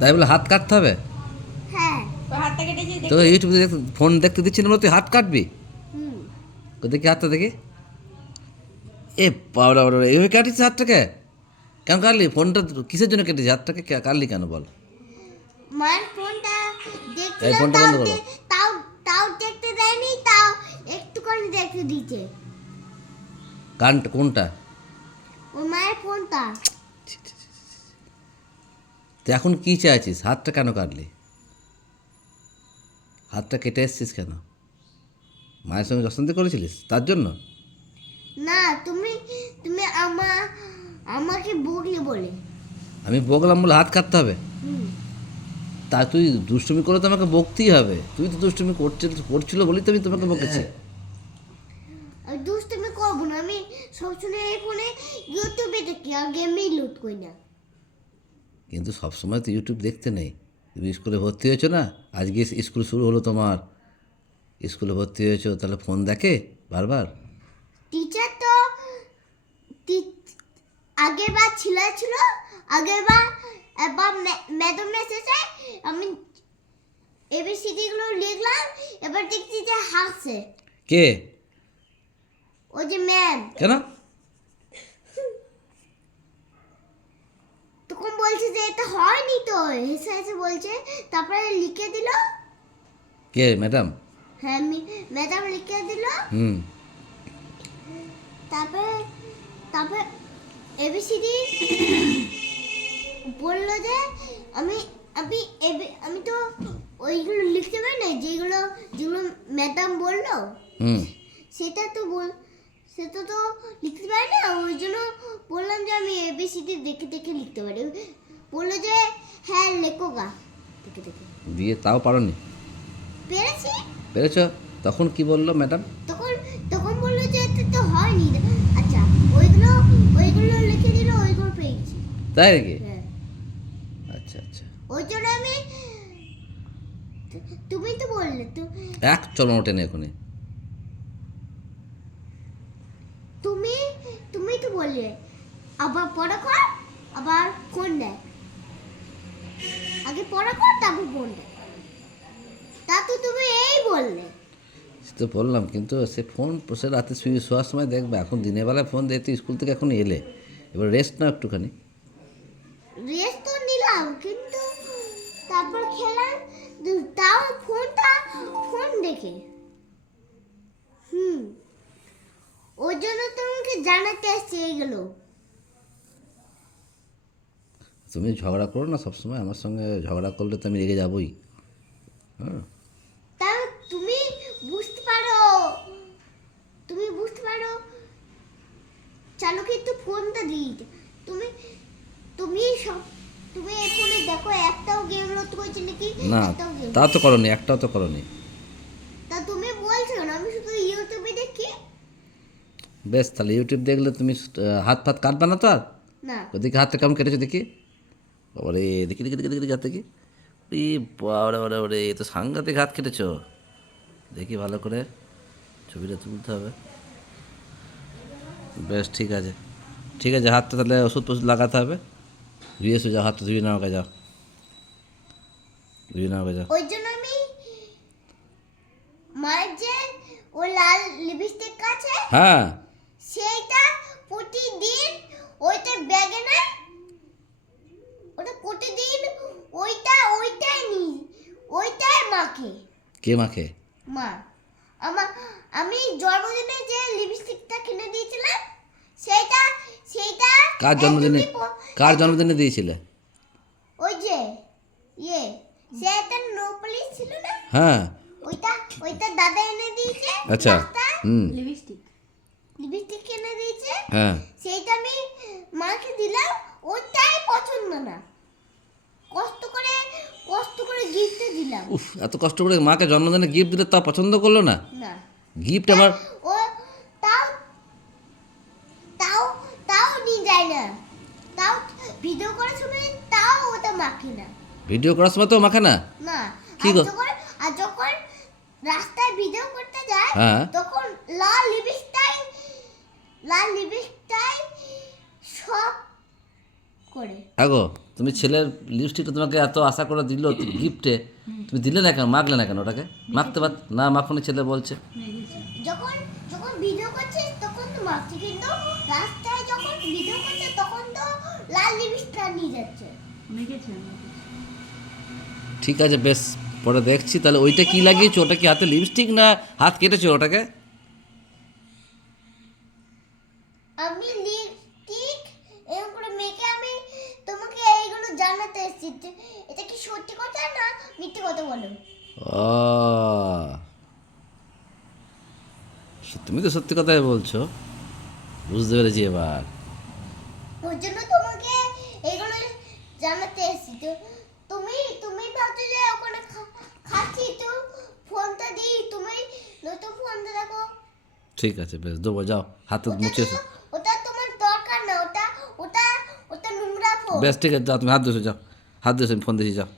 তাই বলে হাত কাটতে হবে? হ্যাঁ। তো ইউটিউবে ফোন দেখতে দিচ্ছি না বলে তুই হাত কাটবি? দেখি হাতটা দেখি। এ বাবরা বাবরা এইভাবে কাটিস হাতটাকে? কেন কাটলি? ফোনটা কিসের জন্য কেটেছি হাতটাকে কে- কাটলি কেন বল? ফোনটা এই ফোনটা তাও বন্ধ করো। তাও তাও দেখতে দেয়নি তাও একটুখানি দেখতে দিচ্ছে গান কোনটা? ওর মায়ের ফোনটা তুই এখন কি চাইছিস? হাতটা কেন কাটলি? হাতটা কেটে এসছিস কেন? মায়ের সঙ্গে অশান্তি করেছিলিস? তার জন্য? না তুমি তুমি আমা আমাকে বকলে বলে। আমি বকলাম বলে হাত কাটতে হবে? তা তুই দুষ্টুমি করে তো আমাকে বকতেই হবে। তুই তো দুষ্টুমি করছিল করছিল বলেই তো আমি তোমাকে বকেছি। আর দুষ্টুমি করব না। আমি সবসময় এই ফোনে ইউটিউবে দেখি আর গেমই লোড করি না। কিন্তু সবসময় তো ইউটিউব দেখতে নেই। তুমি স্কুলে ভর্তি হয়েছো না? আজকে স্কুল শুরু হলো তোমার। স্কুলে ভর্তি হয়েছো তাহলে ফোন দেখে বারবার। টিচার তো আগের বার ছিল ছিল আগের বার এবার ম্যাডাম এসেছে আমি এবিসিডিগুলো লিখলাম এবার দেখছি যে হাসছে। কে? ওই যে ম্যাম। কেন? তখন বলছে যে এটা হয়নি তো। হেসে হেসে বলছে তারপরে লিখে দিল। কে ম্যাডাম? হ্যাঁ ম্যাডাম লিখে দিল। হুম। তারপরে তারপরে এবিসিডি বলল যে আমি আমি এবি আমি তো ওইগুলো লিখতে পারি না যেগুলো যেগুলো ম্যাডাম বলল। হুম। সেটা তো বল সেটা তো লিখতে পারি না ওই জন্য বললাম যে আমি এবিসিডি দেখে দেখে লিখতে পারি। বলল যে হ্যাঁ লেখো গা দেখে দেখে। দিয়ে তাও পারোনি? পেরেছি। পেরেছ? তখন কি বলল ম্যাডাম? তখন তখন বলল যে এটা তো হয়নি। আচ্ছা ওইগুলো ওইগুলো লিখে দিল ওইগুলো পেয়েছি। তাই নাকি? হ্যাঁ। আচ্ছা আচ্ছা। ওই জন্য আমি তুমি তো বললে তো এক চলন টেনে এখনই তুমি বললে আবার পড়া কর আবার ফোন দেয় আগে পড়া কর তারপর ফোন দেয় তা তো তুমি এই বললে। তো বললাম কিন্তু সে ফোন সে রাতে শুয়ে শোয়ার সময় দেখবে এখন দিনের বেলায় ফোন দিয়ে স্কুল থেকে এখন এলে। এবার রেস্ট নাও একটুখানি। রেস্ট তো নিলাম কিন্তু তারপর খেলাম তাও ফোনটা ফোন দেখে হুম ওই জন্য তোমাকে জানাতে আসছে এইগুলো তুমি ঝগড়া করো না সবসময় আমার সঙ্গে ঝগড়া করলে তো আমি রেগে যাবই। হ্যাঁ। তাও তুমি বুঝতে পারো তুমি বুঝতে পারো। চালকে একটু ফোনটা দিই। তুমি তুমি সব তুমি ফোনে দেখো একটাও গেম লোড করেছে নাকি না তা তো করনি একটাও তো করনি তা তুমি বলছো না আমি শুধু ইউটিউবে দেখি বেশ তাহলে ইউটিউব দেখলে তুমি হাত ফাত কাটবে না তো আর? না। ওদিকে হাতটা কেমন কেটেছো দেখি? ওরে দেখি দেখি দেখি দেখি দেখি হাত দেখি। ই বাবারে বারে বারে এ তো সাংঘাতিক হাত কেটেছো। দেখি ভালো করে ছবিটা তুলতে হবে। বেশ ঠিক আছে। ঠিক আছে হাতটা তাহলে ওষুধ ফষুধ লাগাতে হবে। ধুয়ে এসো যাও হাতটা ধুয়ে নাও যাও। ধুয়ে নাও যাও। ওই জন্য আমি মায়ের যে ও লাল লিপস্টিক আছে? হ্যাঁ। সেইটা প্রতিদিন ওইটা ব্যাগে না ওটা প্রতিদিন ওইটা ওইটাই নি ওইটাই মাখে। কে মাখে? মা আমার আমি জন্মদিনে যে লিপস্টিকটা কিনে দিয়েছিলাম সেইটা সেইটা কার জন্মদিনে? কার জন্মদিনে দিয়েছিলে? ওই যে ইয়ে সে একটা নোপলিশ ছিল না? হ্যাঁ। ওইটা ওইটা দাদা এনে দিয়েছে আচ্ছা হুম। লিপস্টিক। লিপস্টিক কিনে দিয়েছে। হ্যাঁ। সেইটা আমি মাকে দিলাম পছন্দ না। কষ্ট করে কষ্ট করে গিফটে দিলাম। উফ এত কষ্ট করে মাকে জন্মদিনে গিফট দিলে তা পছন্দ করল না? না। গিফট আবার ও তাও তাও তাও নিয়ে যায় না তাও ভিডিও করার সময় তাও ওটা মাখে না। ভিডিও করার সময় তো মাখে না? না। কি আর যখন আর যখন রাস্তায় ভিডিও করতে যায় হ্যাঁ। তখন লাল লিপস্টিক লাল লিপস্টিক সব করে। আগো তুমি ছেলের লিপস্টিকটা তোমাকে এত আশা করে দিল গিফটে তুমি দিলে না কেন? মাখলে না কেন ওটাকে? মাখতে পার না মাখনে ছেলে বলছে। যখন যখন ভিডিও করছে তখন তো কিন্তু রাস্তায় যখন ভিডিও করছে তখন তো লাল লিপস্টিক নিয়ে যাচ্ছে। ঠিক আছে বেশ পরে দেখছি তাহলে ওইটা কি লাগিয়েছো? ওটা কি হাতে লিপস্টিক না হাত কেটেছো ওটাকে? আমি লিপস্টিক এরকম করে মেখে আমি তোমাকে এইগুলো জানাতে এসেছি। এটা কি সত্যি কথা না মিথ্যে কথা বলো? ও তুমি তো সত্যি কথাই বলছো। বুঝতে পেরেছি এবার। ওর জন্য তোমাকে এইগুলো জানাতে এসেছি। তো তুমি তুমি ভাবছ যে ওখানে খাচ্ছি তো ফোনটা দিই। তুমি নয়তো ফোনটা দেখো। ঠিক আছে বেশ দেবো যাও হাতে মুছে তো- ওটা তোমার বেশ ঠিক আছে যাও তুমি হাত ধুয়েছো যাও। হাত ধুয়েছো ফোন দিয়েছি যাও।